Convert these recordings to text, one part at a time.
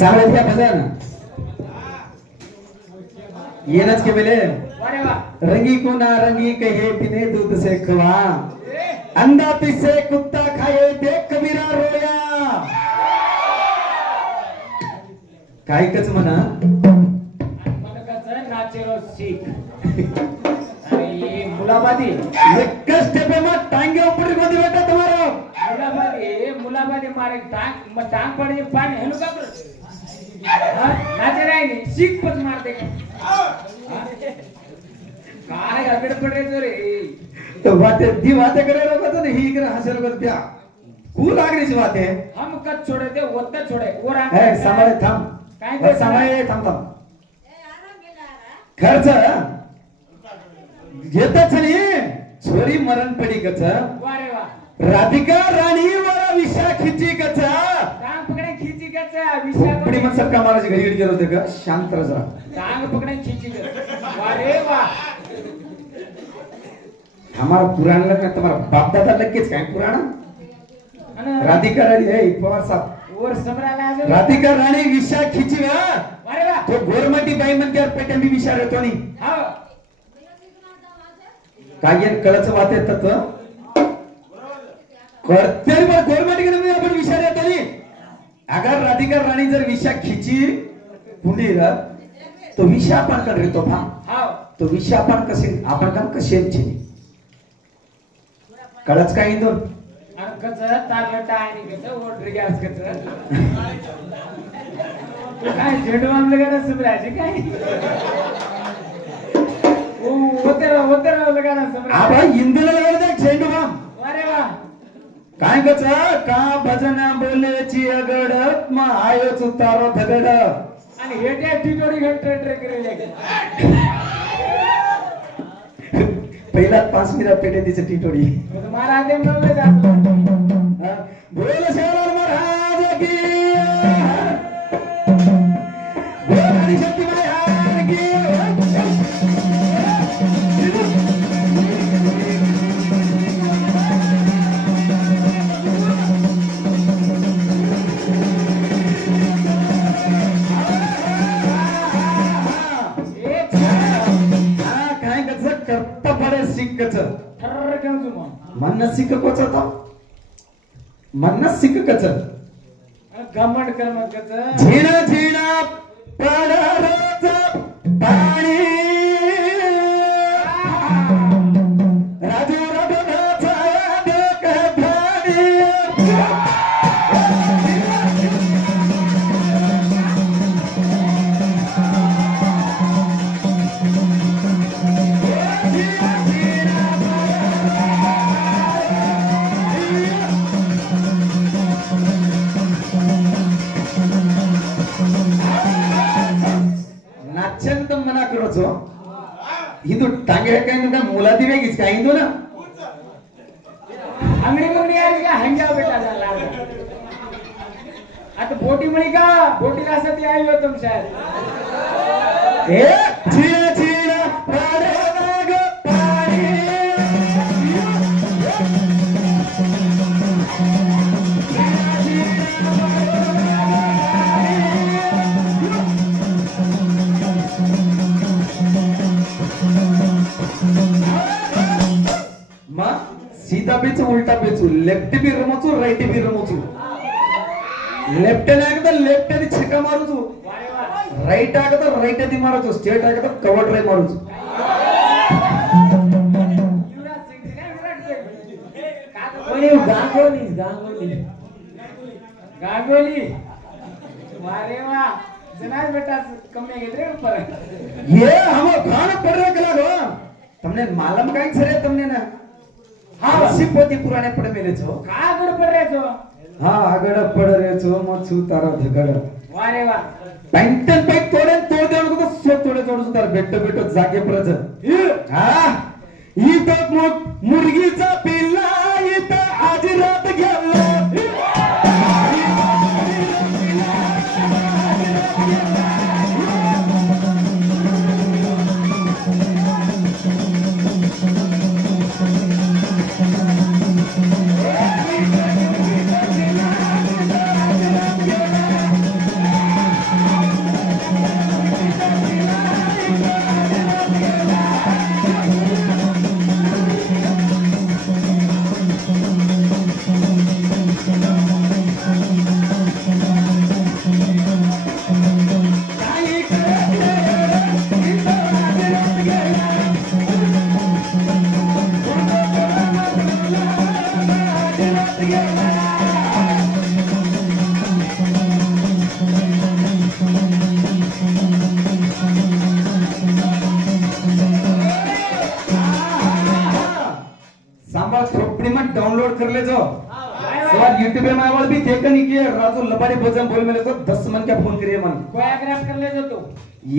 सांगत क्या भजन ये नच के बेले रंगी को ना रंगी कहे बिने दूध से खवा अंधा पिसे कुत्ता खाए देख कबीरा रोया काय कच म्हणा नाचेरो सीख अरे मुलाबादी एक स्टेप में टांगे ऊपर को दे बेटा तुम्हारा मुलाबादी मारे टांग पड़े पानी हेलो का नाचे रहे नहीं सीख पच मारते काय अगड़ पड़े तो रे तो बातें दी बातें करे लोग तो नहीं कर हंसे लोग क्या कूल आगरी सी बातें हम कद छोड़े थे वत्ता छोड़े वो रंग है समय थम काय को समय थम खर्च येता चली छोरी मरण पड़ी कच वारे वाह राधिका रानी वाला विषा खिची कच टांग पकड़े खींची कचा विषा बड़ी मन सबका महाराज घड़ी घड़ी जरूर देखा शांत रह जरा टांग पकड़े खींची कचा वारे वाह हमारा पुराण लग में तुम्हारा बाप दादा लग के क्या पुराना राधिका रानी है पवार साहब और समराला राधिका रानी विषा खिची वा वारे वाह तो गोरमटी बाई मन के पेटे में विषा रहतो नहीं हां कायन कळच वाते तत्व करते पर गोरमटी के में आपण विषा रहतो नहीं अगर राधिका रानी जर विषा खिची पुंडी रा तो विषा आपण कर रहतो भा हां तो विषा आपण काम कसे छे कळच काय इंदोर अरे कचा तारलटा आणि कचा ओड्री गॅस कचा काय झेंडू आमले का सुबराजी काय ओ होते लगा ना सुबरा आबा इंदुला लगा दे झेंडू बाम अरे वाह काय कचा का भजन बोलेची अगडत म आयोच उतारो धगड आणि हेट्या टिटोडी घंटे करेले पहिला 5 मिनिट पेटे तिचे टिटोडी महाराज दे नवले जातो बोल शेरार महाराज की बोल हरी शक्ती महाराज की काय कच करता पडे सिक्कच ठर घेऊन तू मन सिक्क कोच होता मन सिक्क कच घमंड कर मत कच झीणा झीणा पडरच पाणी राजू रघुनाथा देख भाडी नाचन मना करोचो हिंदू टांगे काय ना मुला दिवे गीच काय हिंदू ना अंगडी मंगडी आली का हंग्या बेटा झाला आता बोटी मळी का बोटी रासती आई हो तुम शायद ए झीणा झीणा पडरग पाणी सीधा बेचू उल्टा बेचू लेफ्ट भी रमचू राइट भी रमचू लेफ्ट ಆಗದ ಲೆಫ್ಟ್ ದಿ ಚಿಕ್ಕ ಮಾರುಚು ರೈಟ್ ಆಗದ ರೈಟ್ ದಿ ಮಾರುಚು ಸ್ಟ್ರೇಟ್ ಆಗದ ಕವರ್ ಡ್ರೈವ್ ಮಾರುಚು युवराज सिंग का विराट कोहली गांगुली वारे वाह जनाब बेटा कमी गिरे ऊपर ये हम गान पढ़ रहे कला गो तुमने मालूम काय सरे तुमने ना हां सिपोती पुराने पढ़े मेले छो का गुड पड़ रहे छो हां आगड पढ़ रहे छो मछू तारा धगड वारे वाह पेंटन पे तोडे तोड देऊ नको सो तोडे तोडू तार बेट्ट बेट्ट जागे परच हां ई तो मुर्गीचा पिल्ला इथ आज रात गेला मेले जो सवाल यूट्यूब में मावल भी देख नहीं किए राजू लबाड़ी भजन बोल मेले तो 10 मन क्या फोन करिए मन कोरियोग्राफ कर ले जो तू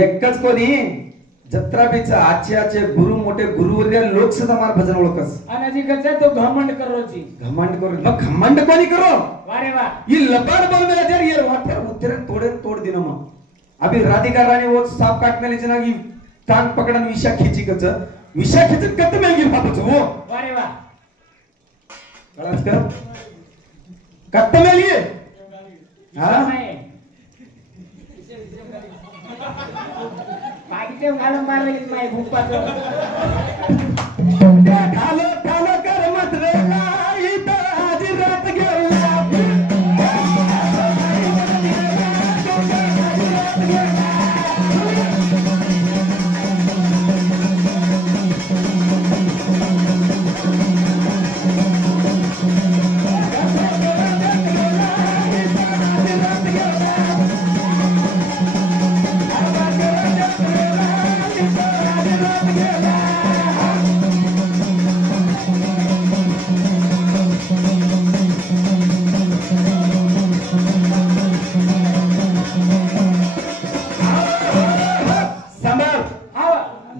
एकच कोणी जत्रा बीचा आचे गुरु मोठे गुरुवर्य लोक सुद्धा मार भजन ओळखस आणि जी कच्चा तो घमंड करोची घमंड करू मग घमंड कोणी करो वारे वा ये लबाड बोल मेले जर ये वाटर उतरे तोड़े तोड़ दिन मग अभी राधिका रानी वो सांप काटने ली जना की टांग पकड़न विषा खींची कच विषा खींचत कत महंगी बापच वो वारे वा कळाच का कत मेली हां बाकीचे घालून मारले की नाही भूपाचं ढालो ढालो कर मत रे इथं आज रात गेला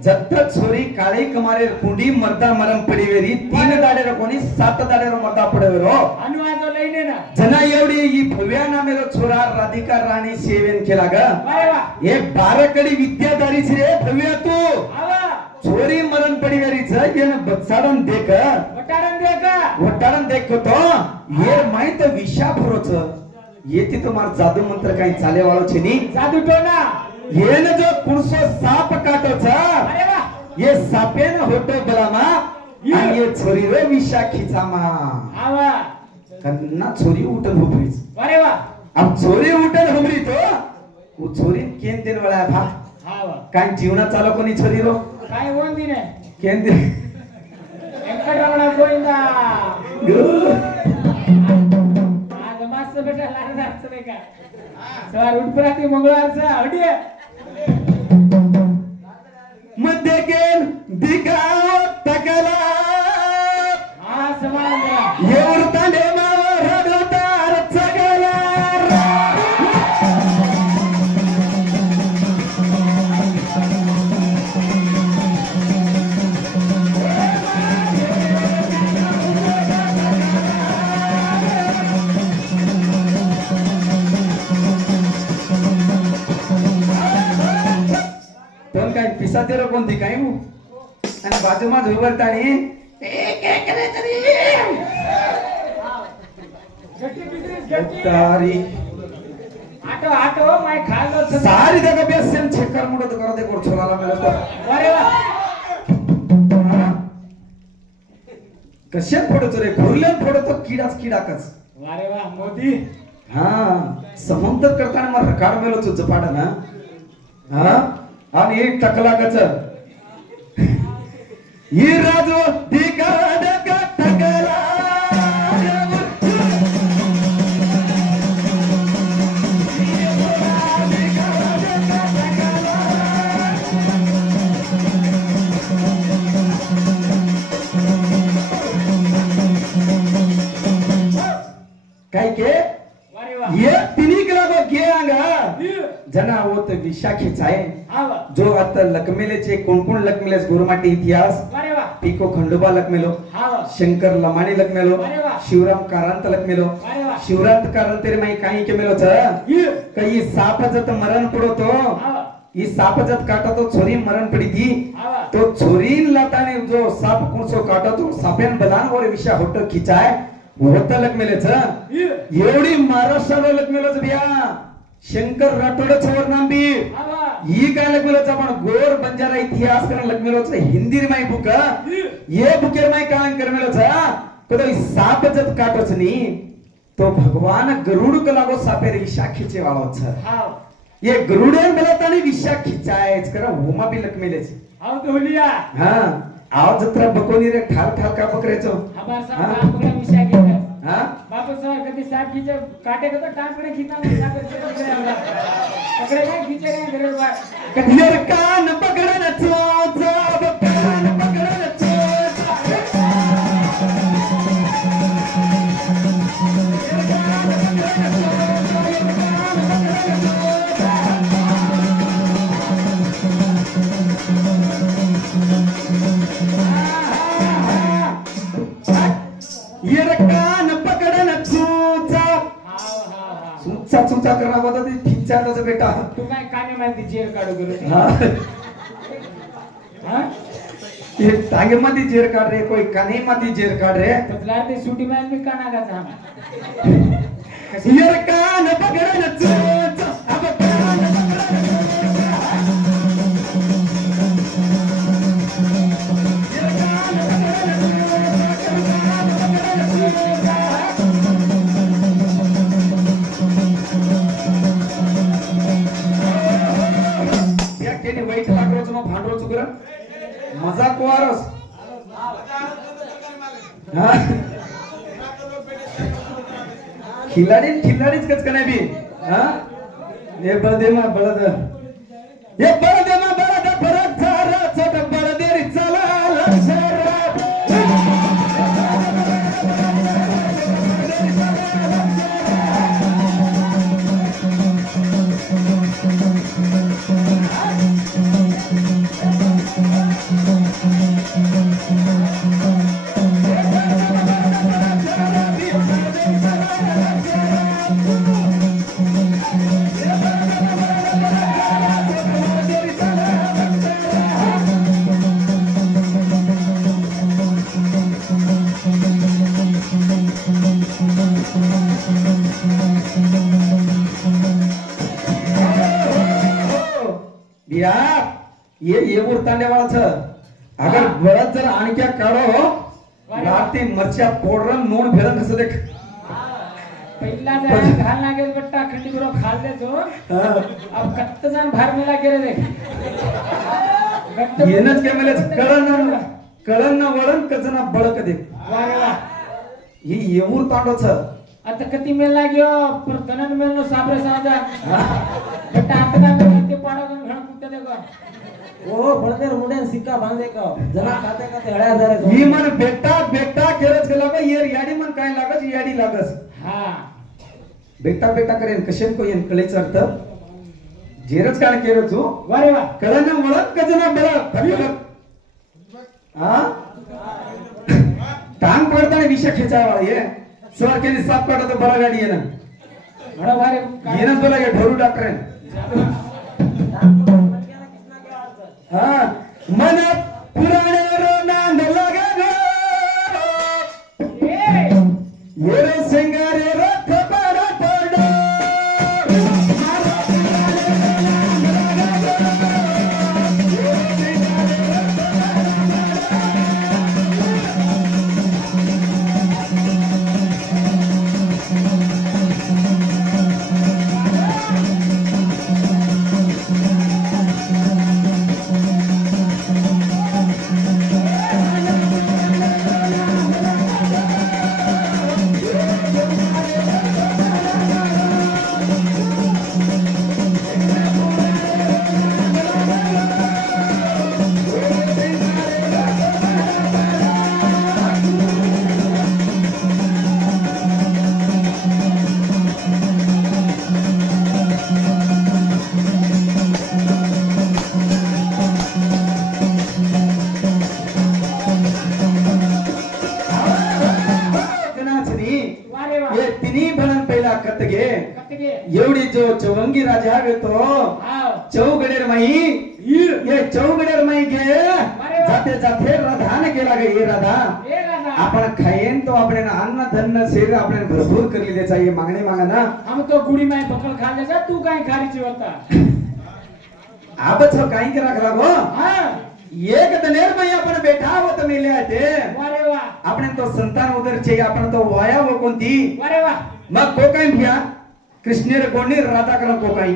जत्तक छोरी काळे कमारे कुंडी मर्दा मरम पडीवेरी 3 दाडेर कोणी 7 दाडेर मर्दा पडवेरो अनुवादो लईने ना जना एवढी ही भव्या नामेरो छोरा राधिका राणी सेवन केला ग वारे वा हे 12 कडी विद्याधारी रे भव्या तू आवा छोरी मरण पडीवेरी जगेन बचाडन देख वटाडन देख तो ये माहित विषा भरोच येती तुम्हार जादू मंत्र काही चाले वाळो छे नी जादू टोना येन जो कुणसो साप काटो छ अरे वा ये सापेन होटो बलामा आणि ये छोरी रे विषा खिचामा आवा कन्ना छोरी उठन हुबरीच अरे वा अब छोरी उठन हुबरी तो वो छोरी केन दिन वाला है भा आवा काय जीवना चालो कोणी छोरी रो काय होन दिने केन दिन वेंकटरमण गोविंदा आज मस्त बेटा लागणार नाही का सवार उठपराती मंगळवारचा अडिये मध्ये गेल दिगाव तकला हा समान ये उरताने मावर रडतार चगला पण काय पिसा तेरो कोणती काय मु आणि बाजूमा झुबरतानी तारी आटो आटो माय खालो सारी जगह बेसन छक्कर मुडत करो दे कोर छोलाला मेलो तो अरे वा कशे फोडतो रे घुरल्यान फोडतो किडाच किडाकच अरे वा मोदी हा समुद्र करताना मला रकाड मेलो तो जपाडा ना हा आणि एक टकला कच ही राजू दिगाड का टकला काय के अरे वा ये तिन्ही ग्राम घे आंगा जना वो तो विशाखीच आहे आवा जो आता लकमेलेचे कोण लकमेलेस गुरुमाटी इतिहास अरे वा पिको खंडोबा लकमेलो आवा शंकर लमाणी लकमेलो अरे वा शिवराम कारांत लकमेलो अरे वा शिवराम कारांत तेरे माई काही केमेलो छ कई साप जत मरण पडो तो आवा ई साप जत काटा तो छोरी मरण पडी थी आवा तो छोरी लाताने जो साप कुणसो काटा तो सापेन बलान वर विषा होट खिचाय होत लकमेले छ एवढी महाराष्ट्राला लकमेलोच बिया शंकर राठोड छवर नाम भी आवा ई काय लकमेलोच आपण गोर बंजारा इतिहास करण लकमेलोच हिंदी रे माई बुक ये बुकेर माई काय करमेलोच कदो साप जत काटोच नी तो भगवान गरुड़ को लागो सापेर विषा खिचे वाळो छ हाव ये गरुडेन बलतानी विषा खिचायच करा होमा भी लकमेलेच हाव दोलिया हां आव जत्रा बकोनी रे ठार ठार का पकरेचो हमार साहब टांपकडे विषय घेत हां बापू सर कधी साप खींचे काटे को तो टांपकडे खींचना नहीं साप पकड़े गए खींचे गए घरे बाहर कठियर कान पकड़न चोच कान पकड़न चोच कान पकडन चूचा चुचा चुचा करणं होता ते ठिचाळाचं बेटा. तू काय काने माहिती जेर काढू गेलो हा हा ये टांगे मध्ये जेर काढ रे, कोई काने मध्ये जेर काढ रे. पतला ते सुटी मार मी काना का था ये कान पकडन चूचा अब कान वाईट लागरोच मग भांडरो चुकरा मजाक वारस खिलाडीच कच नाही बी हा हे बळदेमा बळद हे बळदेमा बळद फरक झाला छोट बळदेरी चला लक्षात. ये उरतांडेवाळाचं अगर बळद जर आणख्या काढो राती मरच्या पोडरन नोंद भेळन कसं देख पहिला जरा घाल लागेल बट्टा खंडी गुरो खाल दे जो अब कत्त जण भार मेला गेले रे येनच के मले कळन ना वळन कजना बळक दे. वारे वा ही येऊर तांडोच आता कती मेल लाग्यो पर तनन मेलनो साबरे साजा बट्टा आता का ते पाडा गण घण कुत्ते देखो ओ बळदेर मुंडे सिक्का बांधे का जना खाते खाते हळ्या झाले. ही मन बेटा बेटा केरच केला का येर याडी मन काय लागस याडी लागस. हा बेटा बेटा करेन कशेन को येन कळेच अर्थ जेरच काय केलं तू वारे वा कळन वळन कजना बळ हा टांग पडताना विषय खेचावा ये सर केली साफ काढतो तो बळा गाडी येना बड़ा वारे येनच बोला के ढोरू डॉक्टर हा मन पुराणे नांद लागे ये रे सिंगारे रथ पर पडो एवढी जो चौंगी राजा तो चौगडेर माई ये चौगडेर माई गे जाते जाते राधान केला गे ये राधा आपण खायेन तो आपण अन्न धन्न शरीर आपण भरपूर करली द्यायचा ये मागणे मागा ना हम तो गुडी माई पकड खाल्ले जा तू काय खारीची होता आबच काय के राखला गो हां एक दनेर माई आपण बेठा होत मेले आते वारे वा आपण तो संतान उदर छे आपण तो वाया हो कोणती वारे वा मग को काय भ्या कृष्णेर कोणी राधा करा को काही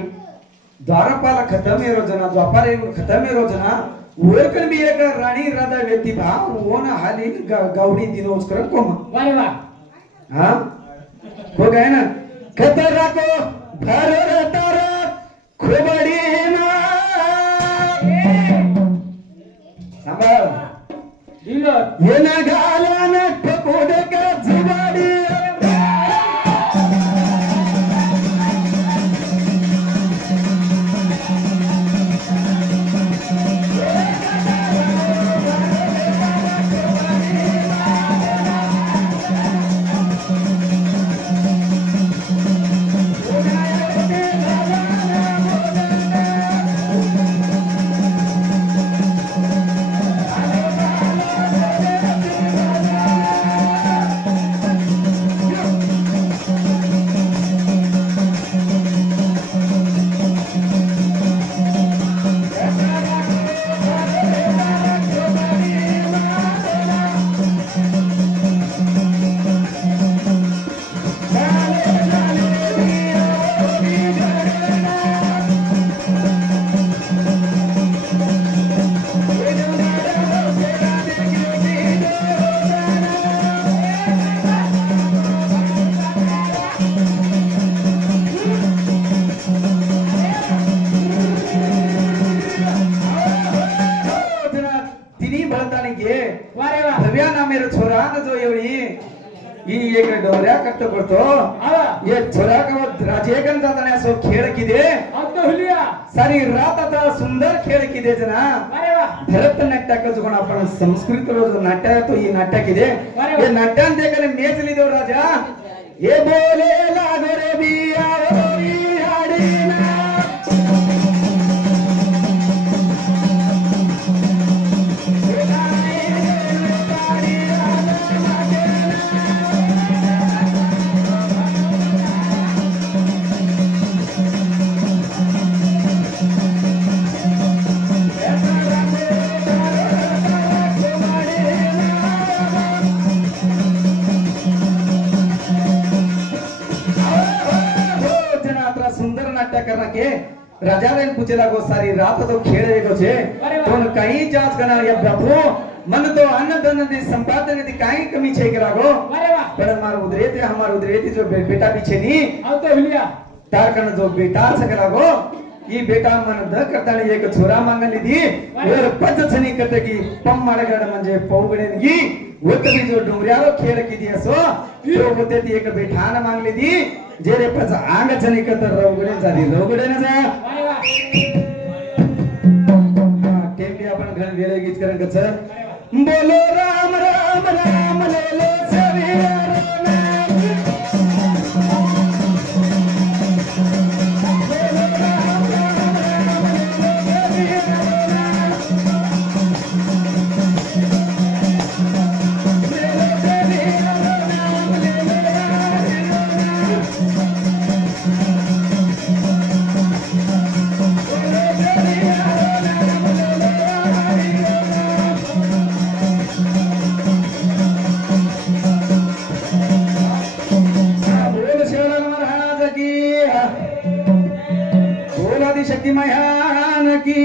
द्वारपाला खतम है रोजना द्वापर खतम है रोजना वरकन भी एक राणी राधा व्यक्ती भाव ओन हाली गावडी दिनोस कर को वारे वा हां को काय ना खतरा को भर तारा खोबडी ना सांभाळ दिलो ये ना गाला ना ठकोडे का जुबाडी ही एक डोऱ्या करतो करतो हा ये छोरा का राजेगन जाताना असो खेळ किदे आता हुलिया सारी रात आता सुंदर खेळ किदे जना अरे वा भरतनाट्याक जो कोण आपण संस्कृत जो नाट्य आहे तो ही नाट्य किदे अरे वा. हे नाट्यान देखले मेचली देव राजा हे बोले लागो रे बिया रे हाडीना सुंदर नाट्य करना के राजा ने पूछे लागो सारी रात तो खेळ गो छे अरे वाह. पण काही जांच करणार या प्रभु मन तो अन्न धन दी संपादन दी काही कमी छे करागो अरे वा पण मार उधरे ते हमार उधरे ते जो बेटा पीछे नी आता हुलिया तार कन जो बेटा सकरागो ई बेटा मन द करतानी एक छोरा मांगली दी वर पद्धतनी करते की पम माडगड म्हणजे पौगडे गी होतली जो डोंगऱ्यारो खेळ किदी असो तो होते ती एक बेठान मांगली दी जे रे पच आंग जनी करत रवगडे झाली रवगडे ना जा अरे वा टेमली आपण घर वेळे गीत करन कच बोलो राम राम राम लेलो सविया शक्ति महान की